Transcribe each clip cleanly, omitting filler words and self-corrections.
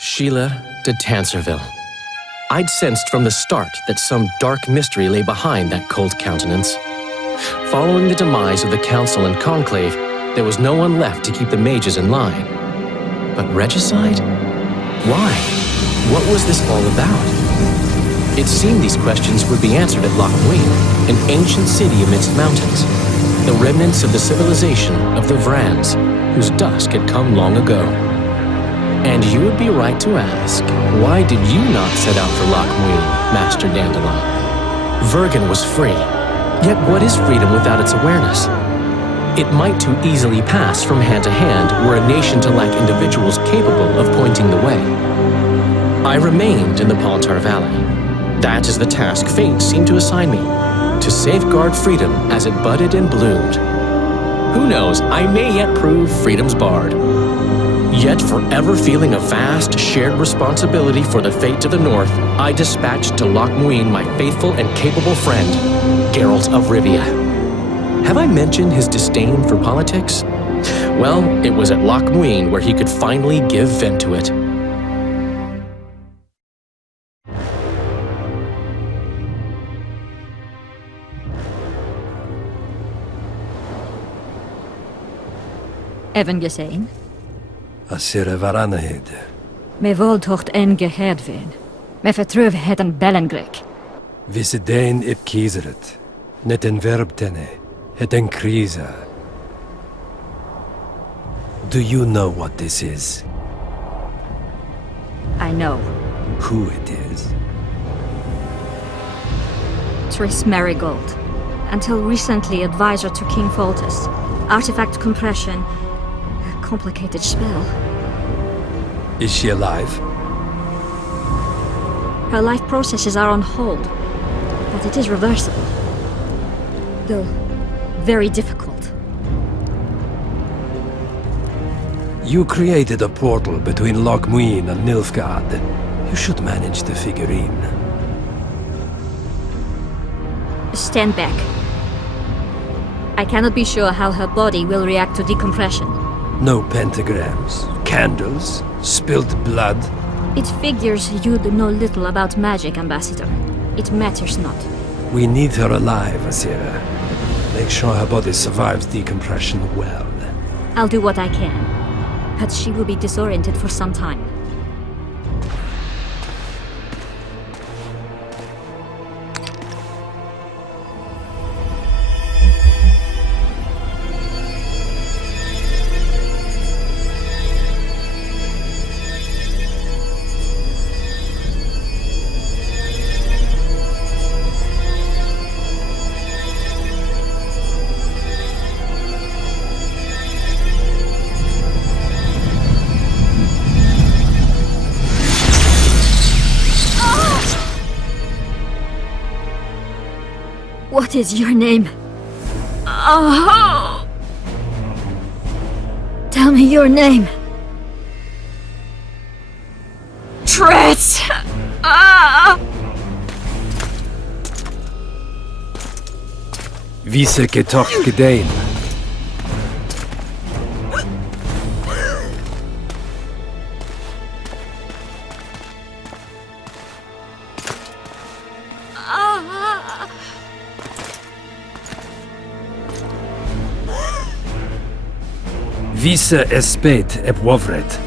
Sheila de Tanserville. I'd sensed from the start that some dark mystery lay behind that cold countenance. Following the demise of the Council and Conclave, there was no one left to keep the mages in line. But regicide? Why? What was this all about? It seemed these questions would be answered at Loch Muin, an ancient city amidst mountains, the remnants of the civilization of the Vrans, whose dusk had come long ago. And you would be right to ask, why did you not set out for Loch Muin, Master Dandelion? Vergen was free. Yet what is freedom without its awareness? It might too easily pass from hand to hand were a nation to lack individuals capable of pointing the way. I remained in the Paltar Valley. That is the task fate seemed to assign me, to safeguard freedom as it budded and bloomed. Who knows, I may yet prove freedom's bard. Yet forever feeling a vast, shared responsibility for the fate of the North, I dispatched to Loch Muin my faithful and capable friend, Geralt of Rivia. Have I mentioned his disdain for politics? Well, it was at Loch Muin where he could finally give vent to it. Even gesehen? Asire varanahid. Me voltocht en geheerd wen. Me vertruv het een bellengrek. Visidein ip kieseret. Net en verbtene. Het en krisa. Do you know what this is? I know. Who it is? Triss Marigold. Until recently advisor to King Foltest. Artifact compression. A complicated spell. Is she alive? Her life processes are on hold. But it is reversible. Though very difficult. You created a portal between Loch Muin and Nilfgaard. You should manage the figurine. Stand back. I cannot be sure how her body will react to decompression. No pentagrams, candles, spilled blood. It figures you know little about magic, Ambassador. It matters not. We need her alive, Asira. Make sure her body survives decompression well. I'll do what I can. But she will be disoriented for some time. What is your name? Oh! Tell me your name. Triss! Ah! Vise getoch gedein. Vise espeit ep wovret.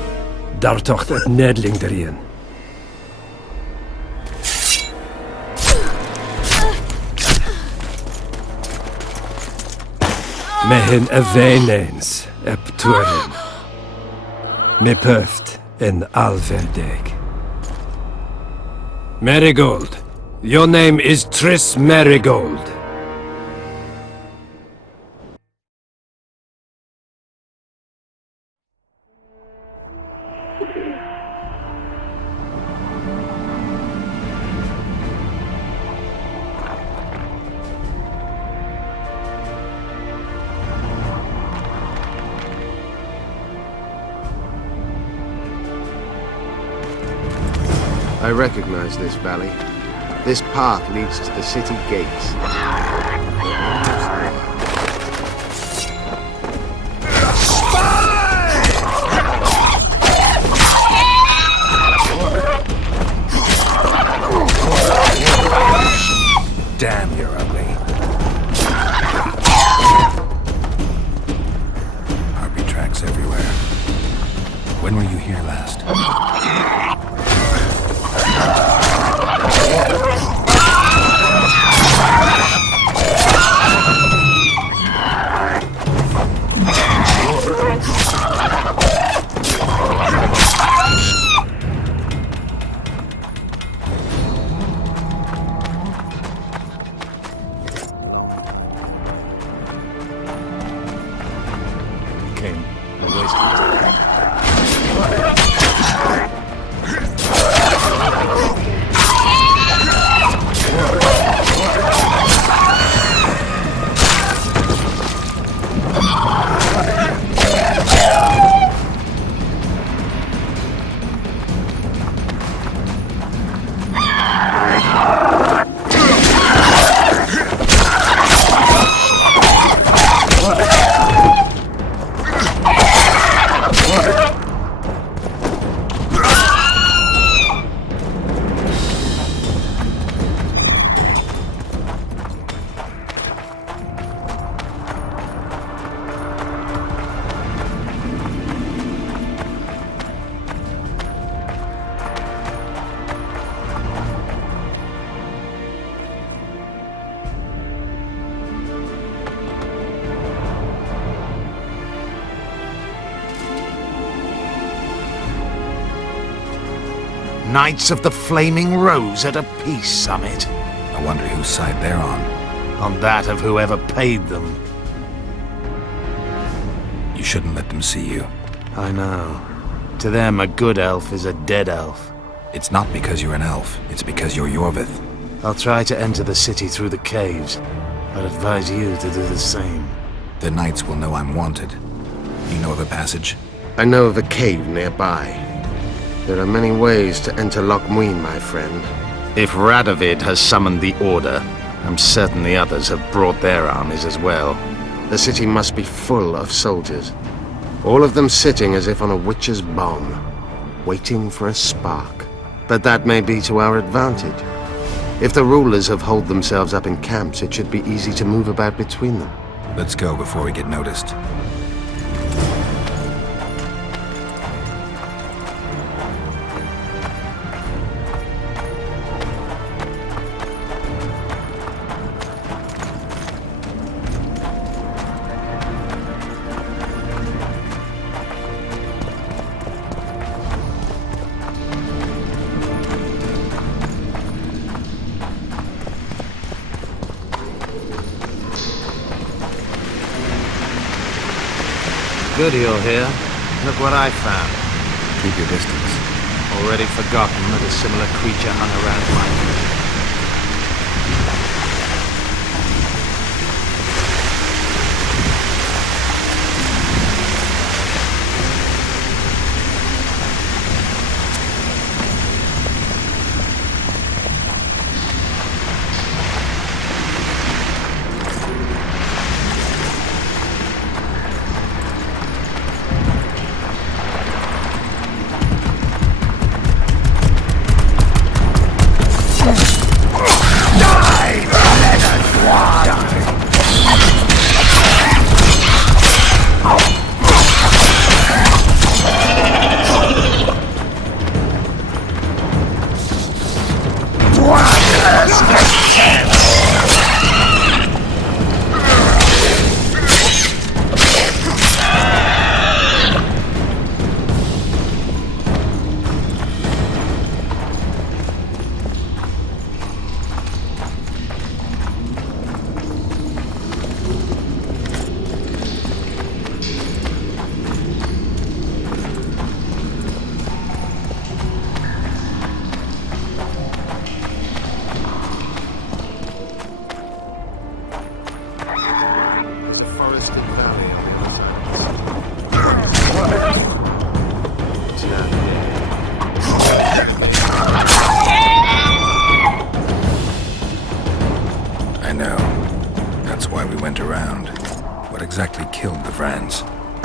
Daar tocht het nedling erin. Mehen eveneens ep tuerin. Me puft en alverdeg. Marigold. Your name is Triss Marigold. I recognize this valley. This path leads to the city gates. came. I wasted time. Knights of the Flaming Rose at a peace summit. I wonder whose side they're on. On that of whoever paid them. You shouldn't let them see you. I know. To them, a good elf is a dead elf. It's not because you're an elf, it's because you're Yorvith. I'll try to enter the city through the caves. I'd advise you to do the same. The knights will know I'm wanted. You know of a passage? I know of a cave nearby. There are many ways to enter Loch Muin, my friend. If Radovid has summoned the Order, I'm certain the others have brought their armies as well. The city must be full of soldiers. All of them sitting as if on a witch's bomb, waiting for a spark. But that may be to our advantage. If the rulers have holed themselves up in camps, it should be easy to move about between them. Let's go before we get noticed. Good you're here. Look what I found. Keep your distance. Already forgotten that a similar creature hung around my feet.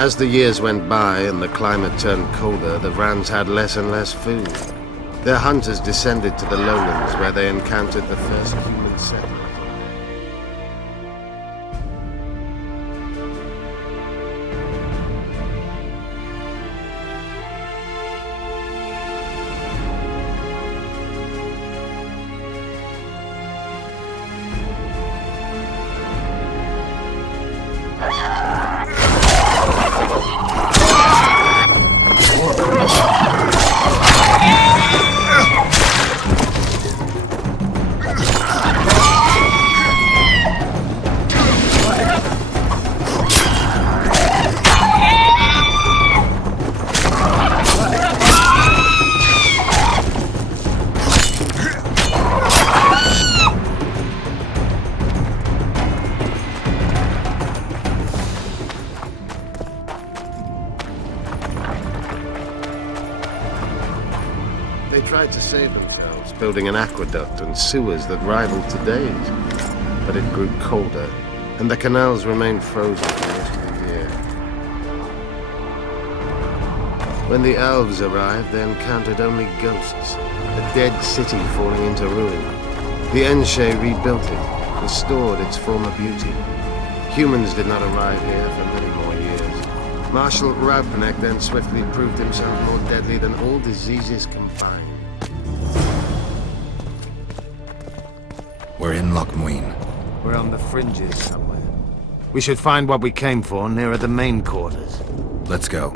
As the years went by and the climate turned colder, the Vrans had less and less food. Their hunters descended to the lowlands where they encountered the first human settlement. tried to save themselves, building an aqueduct and sewers that rivaled today's. But it grew colder, and the canals remained frozen for most of the year. When the elves arrived, they encountered only ghosts, a dead city falling into ruin. The Enhaced rebuilt it, restored its former beauty. Humans did not arrive here for many more years. Marshal Raupneck then swiftly proved himself more deadly than all diseases combined. We're in Lochmuin. We're on the fringes somewhere. We should find what we came for nearer the main quarters. Let's go.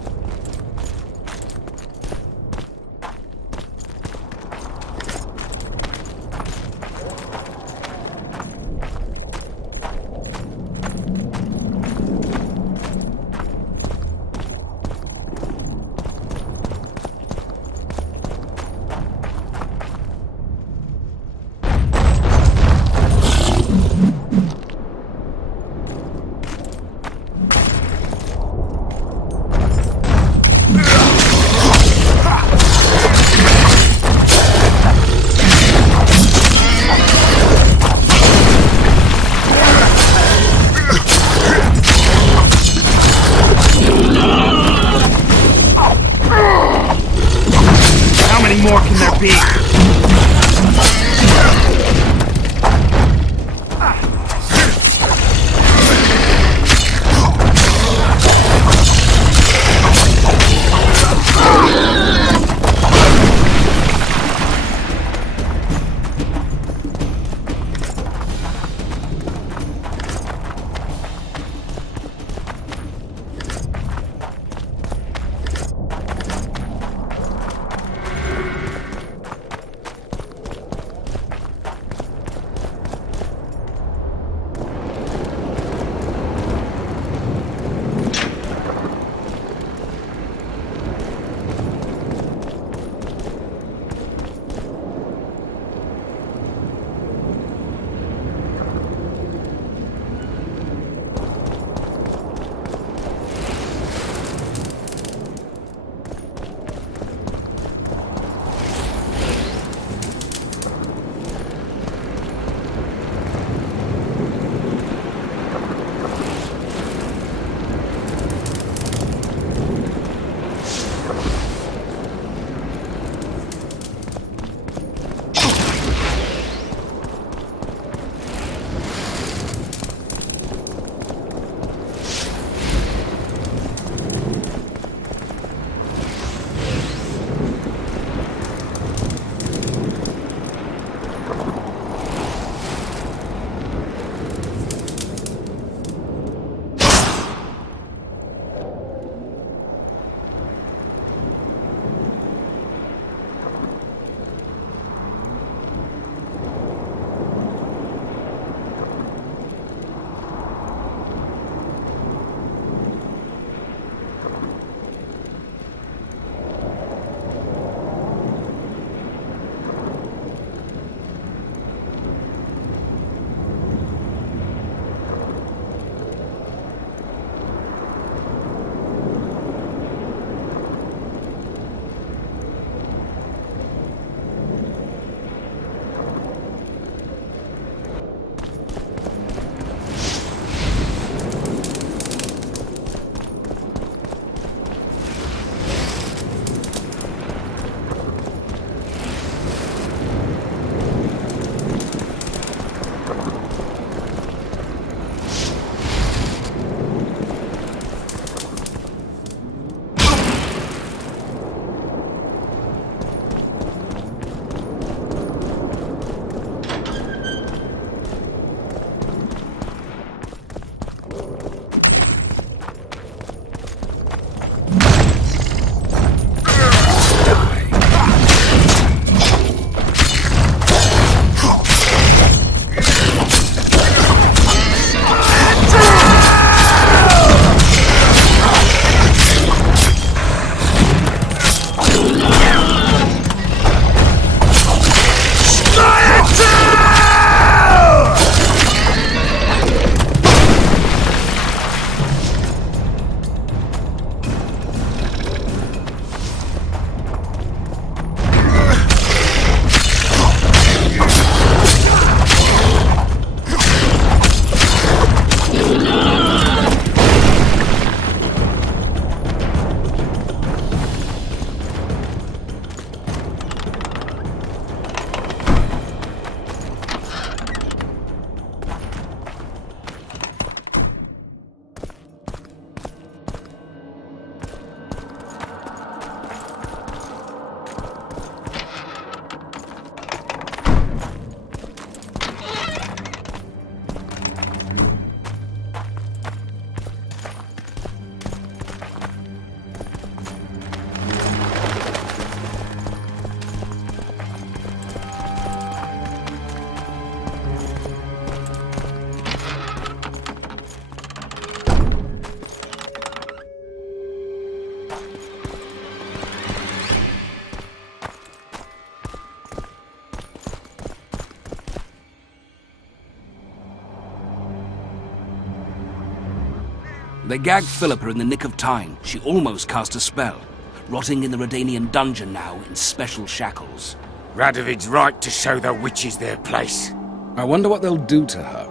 They gagged Philippa in the nick of time. She almost cast a spell. Rotting in the Redanian dungeon now in special shackles. Radovid's right to show the witches their place. I wonder what they'll do to her.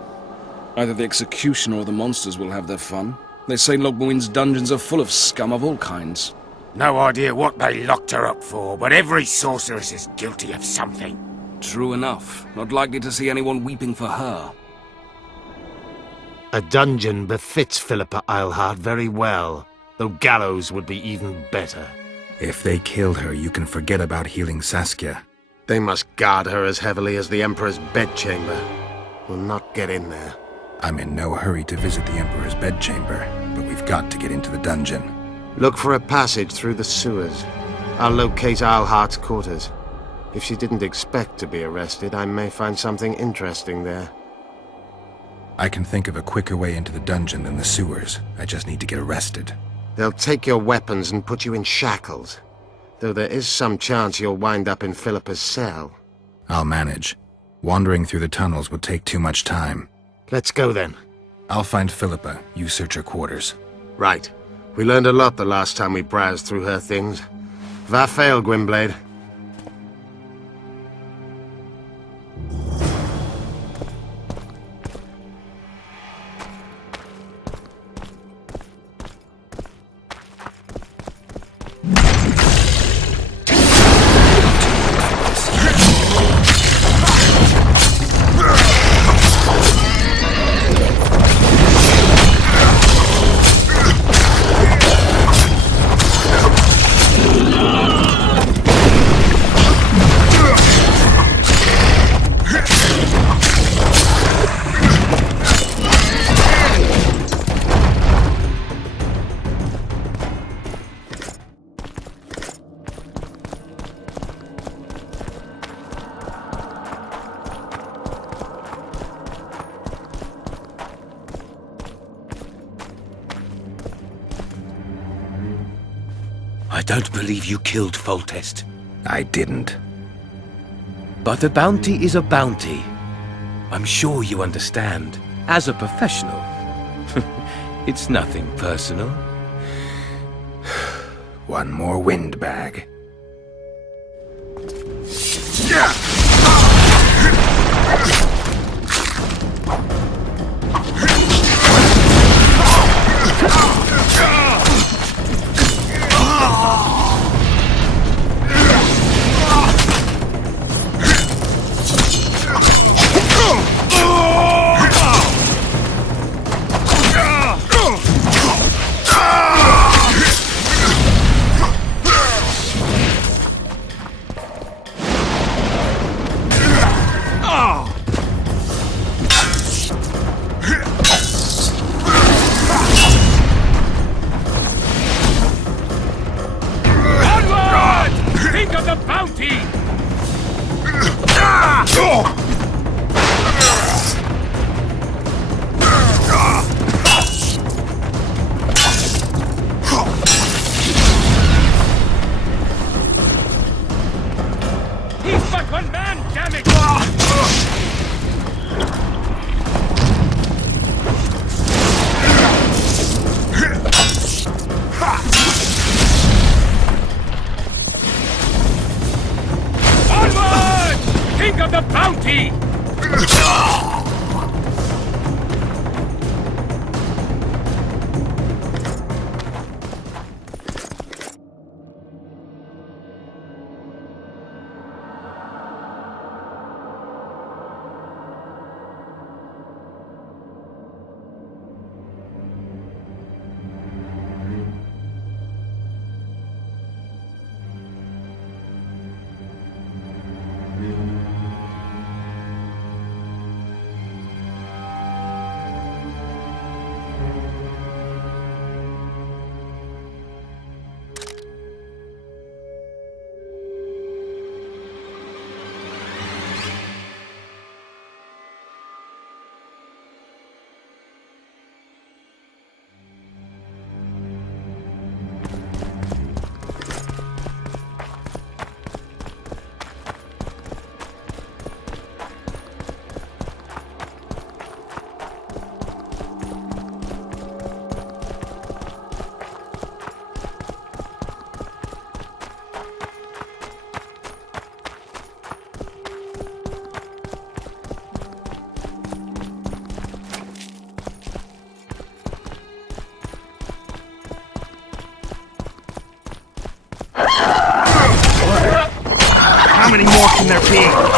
Either the executioner or the monsters will have their fun. They say Logmuin's dungeons are full of scum of all kinds. No idea what they locked her up for, but every sorceress is guilty of something. True enough. Not likely to see anyone weeping for her. A dungeon befits Philippa Eilhart very well, though gallows would be even better. If they kill her, you can forget about healing Saskia. They must guard her as heavily as the Emperor's bedchamber. We'll not get in there. I'm in no hurry to visit the Emperor's bedchamber, but we've got to get into the dungeon. Look for a passage through the sewers. I'll locate Eilhart's quarters. If she didn't expect to be arrested, I may find something interesting there. I can think of a quicker way into the dungeon than the sewers. I just need to get arrested. They'll take your weapons and put you in shackles. Though there is some chance you'll wind up in Philippa's cell. I'll manage. Wandering through the tunnels would take too much time. Let's go then. I'll find Philippa. You search her quarters. Right. We learned a lot the last time we browsed through her things. Va fail, Gwynblade. I don't believe you killed Foltest. I didn't. But a bounty is a bounty. I'm sure you understand. As a professional. It's nothing personal. One more windbag. king.